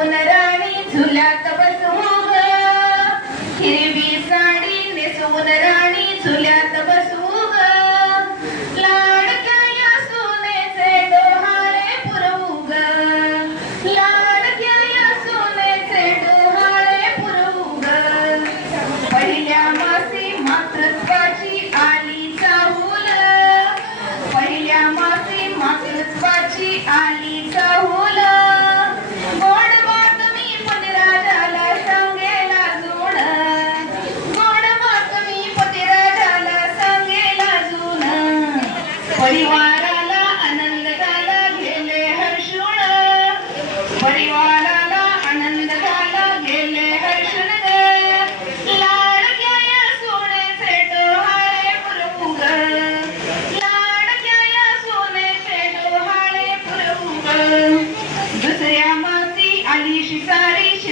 नेसून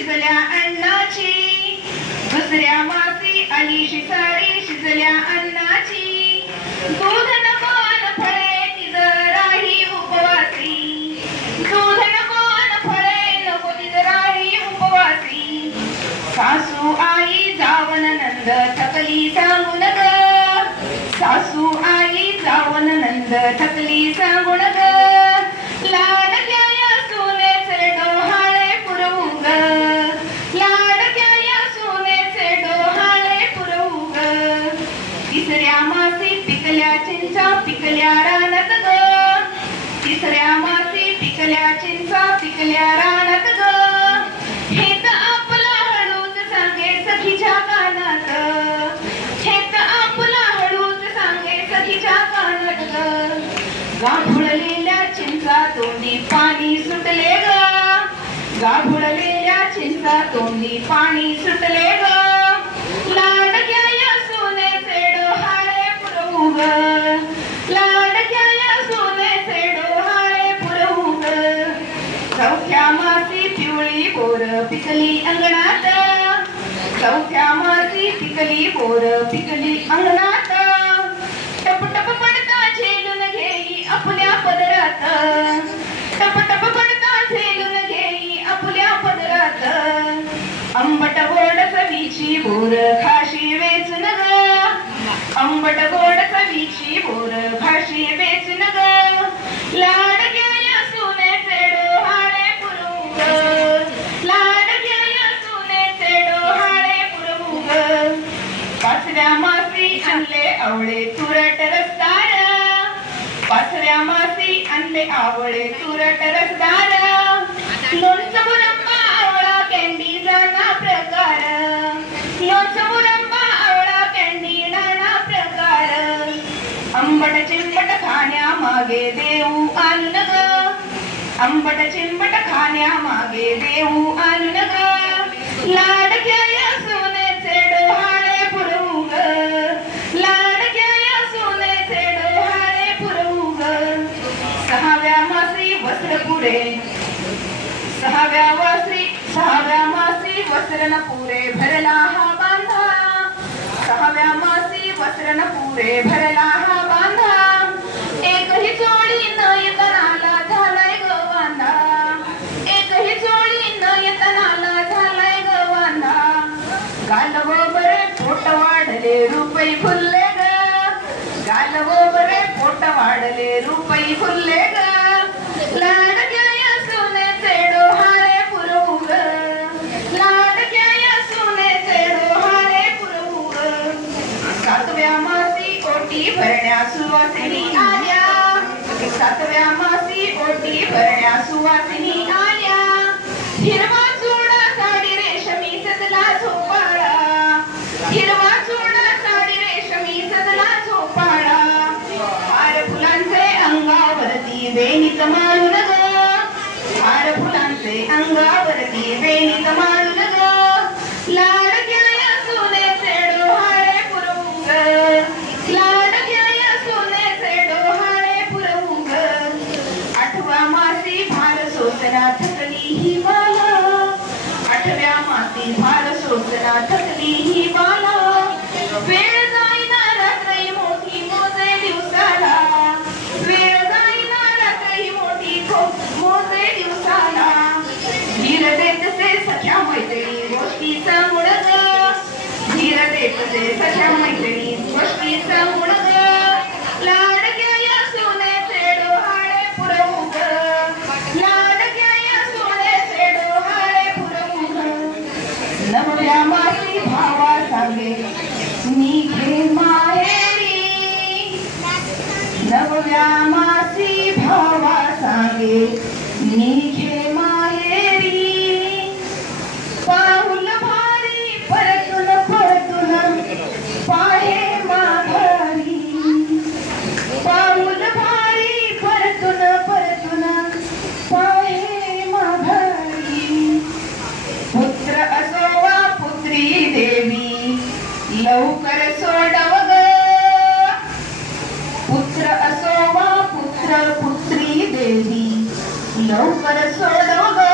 शिजल्या अण्णाची दुसऱ्या मासी आली शिसारी शिजल्या अन्नाची. दूध नको फळे तिज राही उपवासी. दूध नको फळे नको तिज राही उपवासी. सासू आई जावन नंद थकली सांगून ग. सासू आई जावन नंद थकली सांगून ग. गाभुळलेल्या चिंचा तोंडी पाणी सुटले ग. गाभुळलेल्या चिंचा तोंडी पाणी सुटले ग. चौथ्या मासी पिवळी बोर पिकली अंगणात. चौथ्या मासी पिकली बोर पिकली अंगणात. टप टप पडता झेलून घेई आपल्या पदरात आंबट गोड चवीची बोर खाशी वेचून ग आंबट गोड चवीची बोर खाशी वेचून ग लाड या सुने चेडो पुरवू ग लाड या सुने चेडो पुरवू ग पाचव्या मासी आणले आवळे तुरड रसदार पाचव्या मासी आणले आवळे तुरट रसदार. लोणचं मुरंबा आवळा कॅन्डी नाना प्रकार. लोणचं मुरंबा आवळा कॅन्डी नाना प्रकार. आंबट चिंबट खाण्या मागे देऊ अन्न ग आंबट चिंबट खाण्या मागे देऊ अन्न ग लाल सहाव्या वासी सहाव्या मासी वस्त्र पुरे भरला हा बांधा. सहाव्या मासी वस्त्र पुरे भरला हा बांधा. एकही जोडी न येतनाला झालाय ग बांधा एकही जोडी न येतनाला झालाय ग बांधा गालव बरे पोट वाढले रुपई फुलले ग. गालव बरे पोट वाढले रुपई फुलले ग. सातव्या मासी ओटी भरण्या सुवासिनी आल्या. सातव्या मासी ओटी भरण्या सुवासिनी आल्या. हिरवा चोडा साडी रेशमी सजला झोपाळा. हिरवा चोडा साडी रेशमी सजला झोपाळा. हार फुलांचे अंगावरती वेणीत माळून ग. हार फुलांचे अंगावर सोसना थकली ही बाला. आठव्या माती भार थकली ही बाला. वेळ जाईना रात्री मोठी मोजे दिवसाला. वेळ जाईना मोठी मोजे दिवसाला. धीर देत सख्या मैत्री धीर देत सख्या मैत्री लवकर सोडव ग. पुत्र असो वा पुत्र पुत्री देवी लवकर सोडव ग.